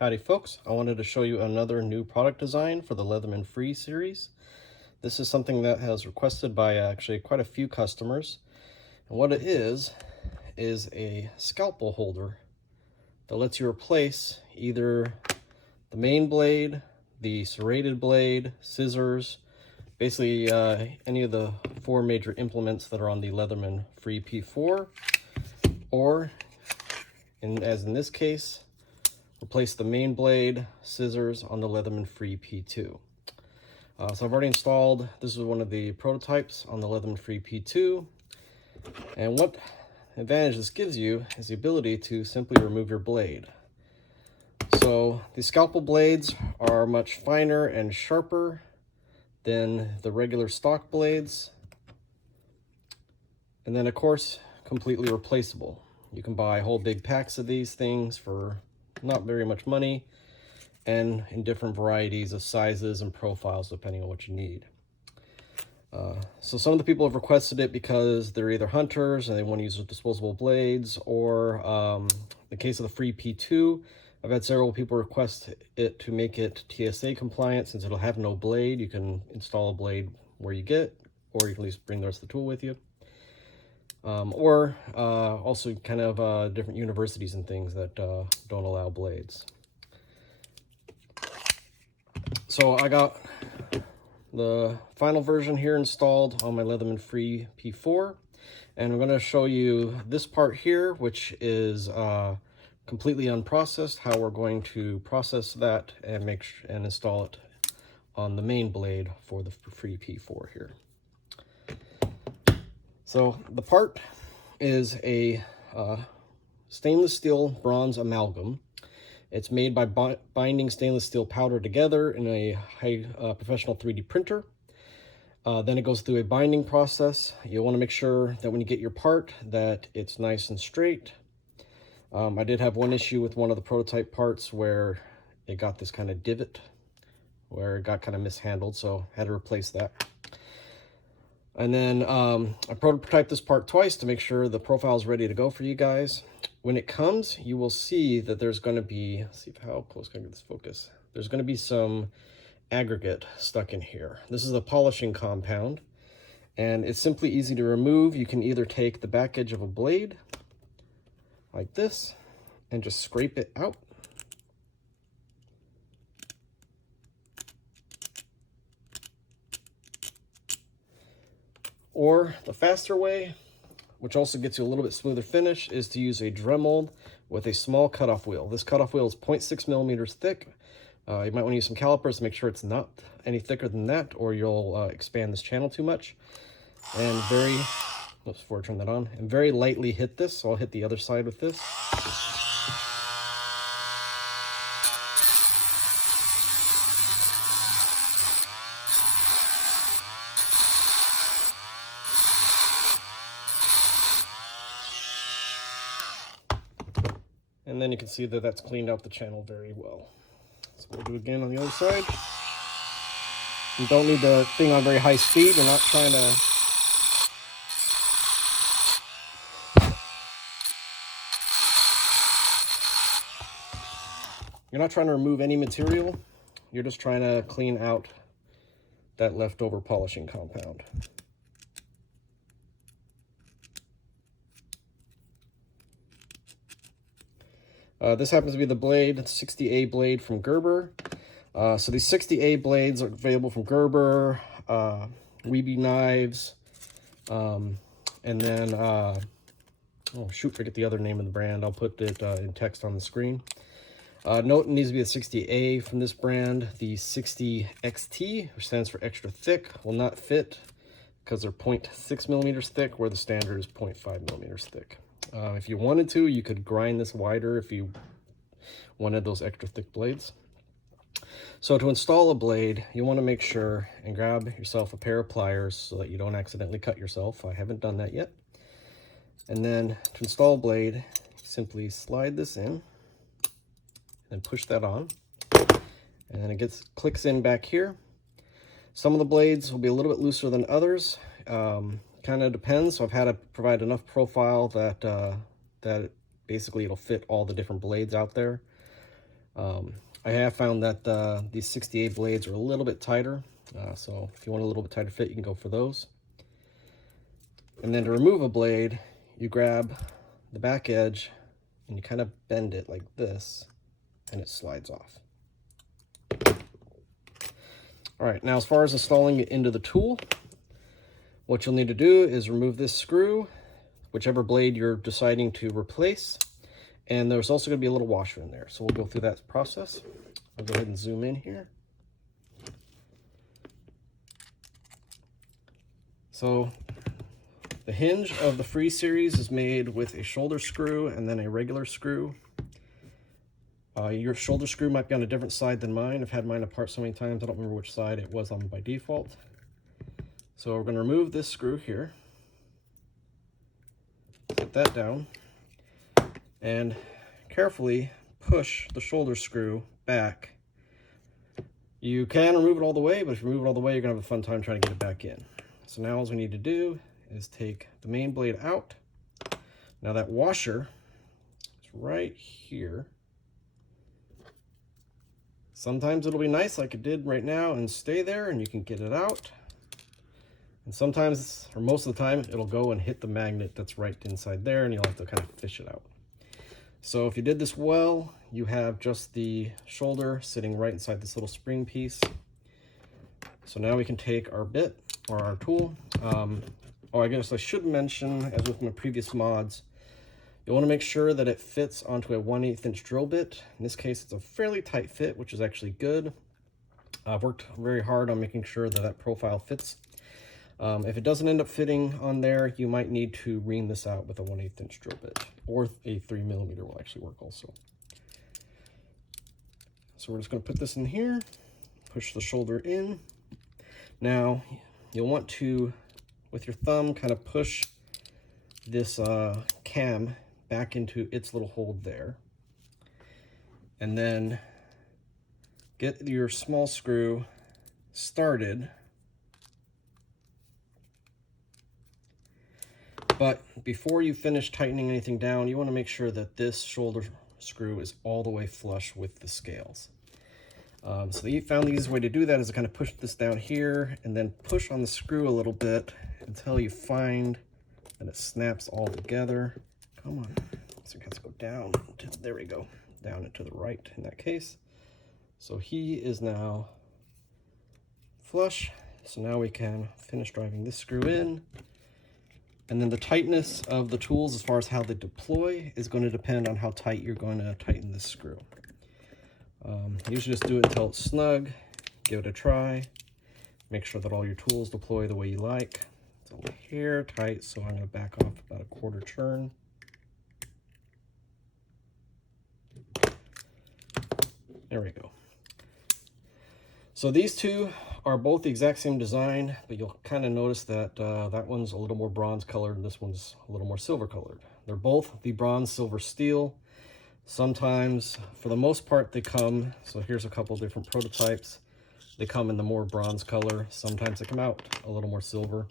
Howdy folks, I wanted to show you another new product design for the Leatherman FREE series. This is something that has requested by actually quite a few customers. And what it is a scalpel holder that lets you replace either the main blade, the serrated blade, scissors, basically any of the four major implements that are on the Leatherman FREE P4, or as in this case, replace the main blade, scissors on the Leatherman FREE P2. So I've already installed, this is one of the prototypes on the Leatherman FREE P2. And what advantage this gives you is the ability to simply remove your blade. So the scalpel blades are much finer and sharper than the regular stock blades. And then of course, completely replaceable. You can buy whole big packs of these things for not very much money, and in different varieties of sizes and profiles depending on what you need. So some of the people have requested it because they're either hunters and they want to use disposable blades, or the case of the FREE P2, I've had several people request it to make it TSA compliant. Since it'll have no blade, you can install a blade where you get, or you can at least bring the rest of the tool with you. Or also kind of different universities and things that don't allow blades. So I got the final version here installed on my Leatherman FREE P4, and I'm going to show you this part here, which is completely unprocessed, how we're going to process that and and install it on the main blade for the FREE P4 here. So the part is a stainless steel bronze amalgam. It's made by binding stainless steel powder together in a high professional 3D printer. Then it goes through a binding process. You'll want to make sure that when you get your part that it's nice and straight. I did have one issue with one of the prototype parts where it got this kind of divot where it got kind of mishandled, so I had to replace that. And then I prototyped this part twice to make sure the profile is ready to go for you guys. When it comes, you will see that there's going to be, let's see how close can I get this focus. There's going to be some aggregate stuck in here. This is a polishing compound, and it's simply easy to remove. You can either take the back edge of a blade like this and just scrape it out. Or the faster way, which also gets you a little bit smoother finish, is to use a Dremel with a small cutoff wheel. This cutoff wheel is 0.6 millimeters thick. You might want to use some calipers to make sure it's not any thicker than that, or you'll expand this channel too much. And before I turn that on, and very lightly hit this. So I'll hit the other side with this. And then you can see that that's cleaned out the channel very well. So we'll do it again on the other side. You don't need the thing on very high speed. You're not trying to... You're not trying to remove any material. You're just trying to clean out that leftover polishing compound. This happens to be the blade, 60A blade from Gerber. So these 60A blades are available from Gerber, Weeby knives, and then, oh shoot, forget the other name of the brand. I'll put it in text on the screen. Note it needs to be a 60A from this brand. The 60XT, which stands for extra thick, will not fit because they're 0.6 millimeters thick, where the standard is 0.5 millimeters thick. If you wanted to, you could grind this wider if you wanted those extra thick blades. So to install a blade, you want to make sure and grab yourself a pair of pliers so that you don't accidentally cut yourself. I haven't done that yet. And then to install a blade, simply slide this in and push that on. And then it clicks in back here. Some of the blades will be a little bit looser than others. Kind of depends. So I've had to provide enough profile that basically it'll fit all the different blades out there. I have found that these 68 blades are a little bit tighter, so if you want a little bit tighter fit, you can go for those. And then to remove a blade, you grab the back edge and you kind of bend it like this, and it slides off. All right, now as far as installing it into the tool, what you'll need to do is remove this screw, whichever blade you're deciding to replace, and there's also going to be a little washer in there, so we'll go through that process. I'll go ahead and zoom in here. So the hinge of the Free series is made with a shoulder screw and then a regular screw. Your shoulder screw might be on a different side than mine. I've had mine apart so many times, I don't remember which side it was on by default. So we're going to remove this screw here, set that down, and carefully push the shoulder screw back. You can remove it all the way, but if you remove it all the way, you're going to have a fun time trying to get it back in. So now all we need to do is take the main blade out. Now that washer is right here. Sometimes it'll be nice like it did right now and stay there and you can get it out. And sometimes, or most of the time, it'll go and hit the magnet that's right inside there and you'll have to kind of fish it out. So if you did this well, you have just the shoulder sitting right inside this little spring piece. So now we can take our bit or our tool. I guess I should mention, as with my previous mods, you want to make sure that it fits onto a 1/8 inch drill bit. In this case, it's a fairly tight fit, which is actually good. I've worked very hard on making sure that that profile fits. If it doesn't end up fitting on there, you might need to ream this out with a 1/8 inch drill bit, or a 3mm will actually work also. So we're just going to put this in here, push the shoulder in. Now, you'll want to, with your thumb, kind of push this cam back into its little hold there. And then get your small screw started. But before you finish tightening anything down, you want to make sure that this shoulder screw is all the way flush with the scales. So found the easiest way to do that is to kind of push this down here and then push on the screw a little bit until you find that it snaps all together. Come on, so it has to go down. There we go, down and to the right in that case. So he is now flush. So now we can finish driving this screw in. And then the tightness of the tools as far as how they deploy is going to depend on how tight you're going to tighten this screw. Usually just do it until it's snug, give it a try, make sure that all your tools deploy the way you like. It's a hair tight, so I'm going to back off about a 1/4 turn. There we go. So these two are both the exact same design, but you'll kind of notice that that one's a little more bronze colored and this one's a little more silver colored. They're both the bronze silver steel. Sometimes, for the most part, they come, so here's a couple different prototypes. They come in the more bronze color. Sometimes they come out a little more silver.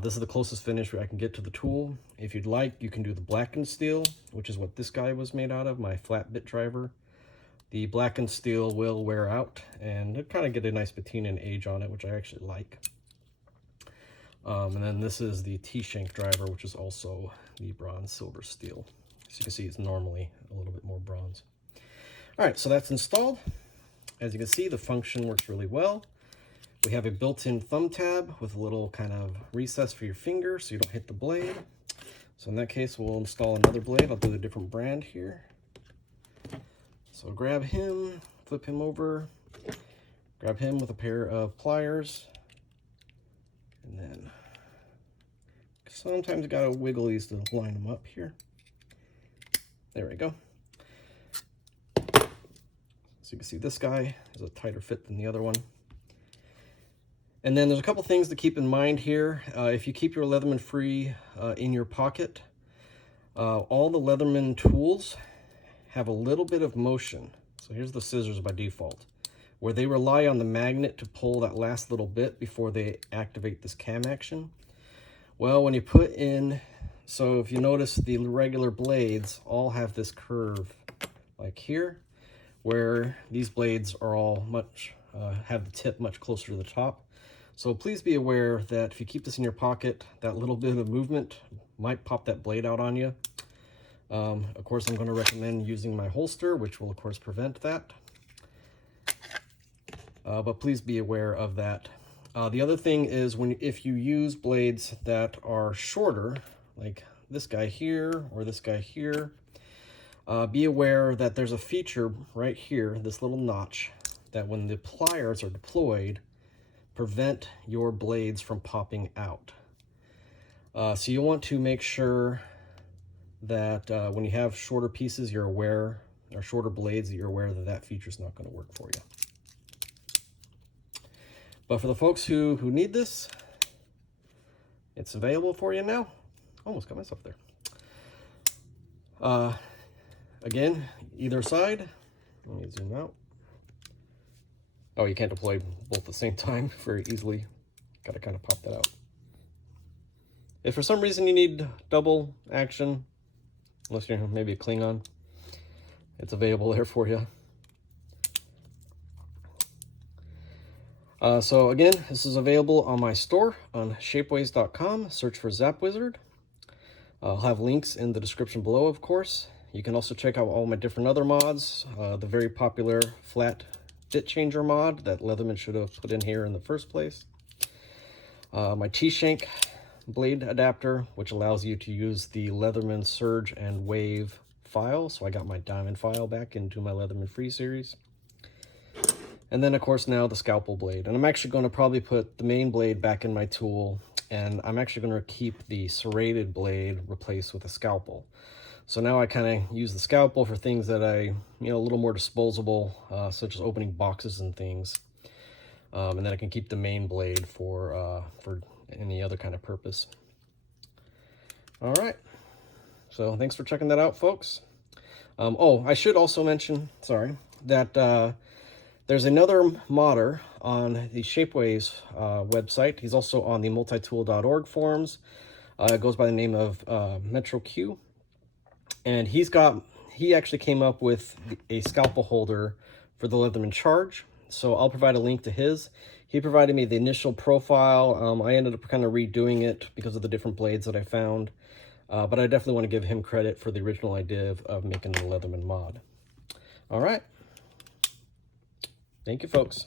This is the closest finish I can get to the tool. If you'd like, you can do the blackened steel, which is what this guy was made out of, my flat bit driver. The blackened steel will wear out and it kind of get a nice patina and age on it, which I actually like. And then this is the T-shank driver, which is also the bronze silver steel. As you can see, it's normally a little bit more bronze. All right, so that's installed. As you can see, the function works really well. We have a built-in thumb tab with a little kind of recess for your finger so you don't hit the blade. So in that case, we'll install another blade. I'll do a different brand here. So grab him, flip him over, grab him with a pair of pliers, and then sometimes you gotta wiggle these to line them up here. There we go. So you can see this guy is a tighter fit than the other one. And then there's a couple things to keep in mind here. If you keep your Leatherman Free in your pocket, all the Leatherman tools have a little bit of motion. So here's the scissors by default, where they rely on the magnet to pull that last little bit before they activate this cam action. Well, when you put in, so if you notice the regular blades all have this curve like here. where these blades are all have the tip much closer to the top. So please be aware that if you keep this in your pocket, that little bit of movement might pop that blade out on you. Of course, I'm going to recommend using my holster, which will of course prevent that. But please be aware of that. The other thing is if you use blades that are shorter, like this guy here or this guy here, be aware that there's a feature right here, this little notch, that when the pliers are deployed, prevent your blades from popping out. So you want to make sure that when you have shorter pieces, you're aware, or shorter blades, that you're aware that that feature is not going to work for you. But for the folks who need this, it's available for you now. Almost got myself there. Again, either side. Let me zoom out. Oh, you can't deploy both at the same time very easily. Got to kind of pop that out. If for some reason you need double action, unless you're maybe a Klingon, it's available there for you. So again, this is available on my store on shapeways.com. Search for ZapWizard. I'll have links in the description below, of course. You can also check out all my different other mods. The very popular flat bit changer mod that Leatherman should have put in here in the first place. My T-shank blade adapter, which allows you to use the Leatherman Surge and Wave file. So I got my diamond file back into my Leatherman Free series. And then, of course, now the scalpel blade. And I'm actually going to probably put the main blade back in my tool, and I'm actually going to keep the serrated blade replaced with a scalpel. So now I kind of use the scalpel for things that a little more disposable, such as opening boxes and things. And then I can keep the main blade for any other kind of purpose. All right. So thanks for checking that out, folks. Oh, I should also mention, sorry, that there's another modder on the Shapeways website. He's also on the multitool.org forums. It goes by the name of Metro Q. And he actually came up with a scalpel holder for the Leatherman Charge. So I'll provide a link to his. He provided me the initial profile. I ended up kind of redoing it because of the different blades that I found. But I definitely want to give him credit for the original idea of making the Leatherman mod. All right. Thank you, folks.